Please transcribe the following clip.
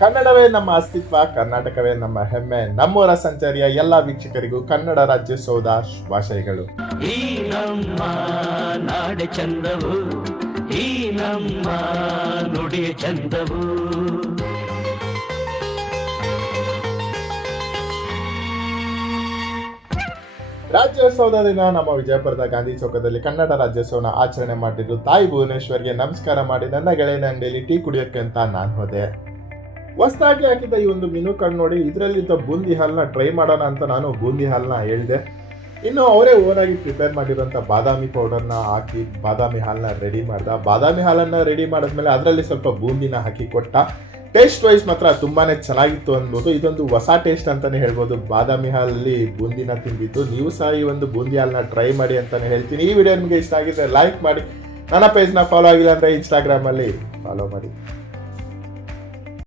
ಕನ್ನಡವೇ ನಮ್ಮ ಅಸ್ತಿತ್ವ, ಕರ್ನಾಟಕವೇ ನಮ್ಮ ಹೆಮ್ಮೆ. ನಮ್ಮೂರ ಸಂಚಾರಿಯ ಎಲ್ಲ ವೀಕ್ಷಕರಿಗೂ ಕನ್ನಡ ರಾಜ್ಯೋತ್ಸವದ ಶುಭಾಶಯಗಳು. ಈ ನಮ್ಮ ನಾಡೆ ಚಂದವು, ಈ ನಮ್ಮ ನುಡಿಯ ಚಂದವು. ರಾಜ್ಯೋತ್ಸವದ ದಿನ ನಮ್ಮ ವಿಜಯಪುರದ ಗಾಂಧಿ ಚೌಕದಲ್ಲಿ ಕನ್ನಡ ರಾಜ್ಯೋತ್ಸವನ ಆಚರಣೆ ಮಾಡಿದ್ದು ತಾಯಿ ಭುವನೇಶ್ವರಿಗೆ ನಮಸ್ಕಾರ ಮಾಡಿ ನನ್ನ ಗೆಳೆಯನ ಅಂಗಡಿಯಲ್ಲಿ ಟೀ ಕುಡಿಯೋಕೆ ಅಂತ ನಾನು ಹೋದೆ. ಹೊಸದಾಗಿ ಹಾಕಿದ್ದ ಈ ಒಂದು ಮೆನು ಕಾರ್ಡ್ ನೋಡಿ ಇದರಲ್ಲಿದ್ದ ಬೂಂದಿ ಹಾಲನ್ನ ಟ್ರೈ ಮಾಡೋಣ ಅಂತ ನಾನು ಬೂಂದಿ ಹಾಲನ್ನ ಹೇಳಿದೆ. ಇನ್ನು ಅವರೇ ಓನಾಗಿ ಪ್ರಿಪೇರ್ ಮಾಡಿರೋಂಥ ಬಾದಾಮಿ ಪೌಡರ್ನ ಹಾಕಿ ಬಾದಾಮಿ ಹಾಲನ್ನ ರೆಡಿ ಮಾಡ್ದ. ಬಾದಾಮಿ ಹಾಲನ್ನು ರೆಡಿ ಮಾಡಿದ್ಮೇಲೆ ಅದರಲ್ಲಿ ಸ್ವಲ್ಪ ಬೂಂದಿನ ಹಾಕಿ ಕೊಟ್ಟ. ಟೇಸ್ಟ್ ವೈಸ್ ಮಾತ್ರ ತುಂಬಾನೇ ಚೆನ್ನಾಗಿತ್ತು ಅನ್ಬೋದು. ಇದೊಂದು ಹೊಸ ಟೇಸ್ಟ್ ಅಂತಾನೆ ಹೇಳ್ಬೋದು. ಬಾದಾಮಿ ಹಾಲಲ್ಲಿ ಬೂಂದಿನ ತಿಂದಿದ್ದು. ನೀವು ಸಹ ಈ ಒಂದು ಬೂಂದಿ ಹಾಲನ್ನ ಟ್ರೈ ಮಾಡಿ ಅಂತಾನೆ ಹೇಳ್ತೀನಿ. ಈ ವಿಡಿಯೋ ನಿಮಗೆ ಇಷ್ಟ ಆಗಿದ್ರೆ ಲೈಕ್ ಮಾಡಿ, ನನ್ನ ಪೇಜ್ನ ಫಾಲೋ ಆಗಿಲ್ಲ ಅಂದರೆ ಇನ್ಸ್ಟಾಗ್ರಾಮಲ್ಲಿ ಫಾಲೋ ಮಾಡಿ.